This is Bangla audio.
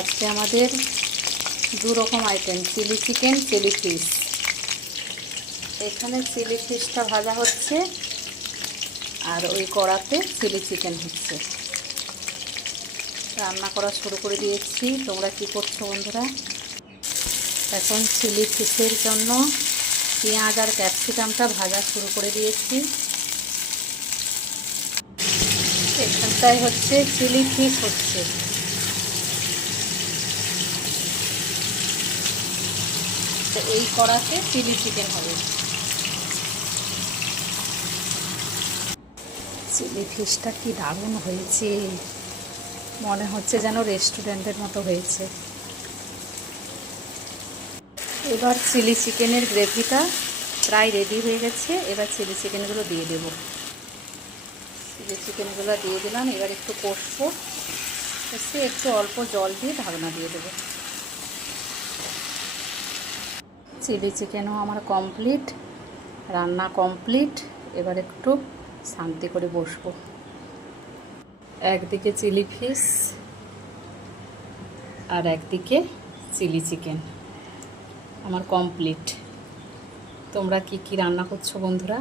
আজকে আমাদের দু রকম item, chilli chicken, chilli fish. এখানে চিলি ফিশটা ভাজা হচ্ছে আর ওই কড়াতে চিলি চিকেন হচ্ছে। রান্না করা শুরু করে দিয়েছি। তোমরা কি করছো বন্ধুরা? এখন চিলি ফিশের জন্য পেঁয়াজ আর ক্যাপসিকামটা ভাজা শুরু করে দিয়েছি। এখানটায় হচ্ছে চিলি ফিশ হচ্ছে। এই কড়াতে চিলি চিকেন হবে। চিলি ফিশটা কি দারুণ হয়েছে, মনে হচ্ছে যেন রেস্টুরেন্টের মতো হয়েছে। এবার চিলি চিকেনের গ্রেভিটা প্রায় রেডি হয়ে গেছে। এবার চিলি চিকেনগুলো দিয়ে দেব। চিলি চিকেনগুলো দিয়ে দিলাম। এবার একটু কষবো, কষে একটু অল্প জল দিয়ে ঢাকনা দিয়ে দেবো। চিলি চিকেনও আমার কমপ্লিট, রান্না কমপ্লিট। এবার একটু শান্তি করে বসবো। একদিকে চিলি ফিশ আর একদিকে চিলি চিকেন আমার কমপ্লিট। তোমরা কি কি রান্না করছো বন্ধুরা?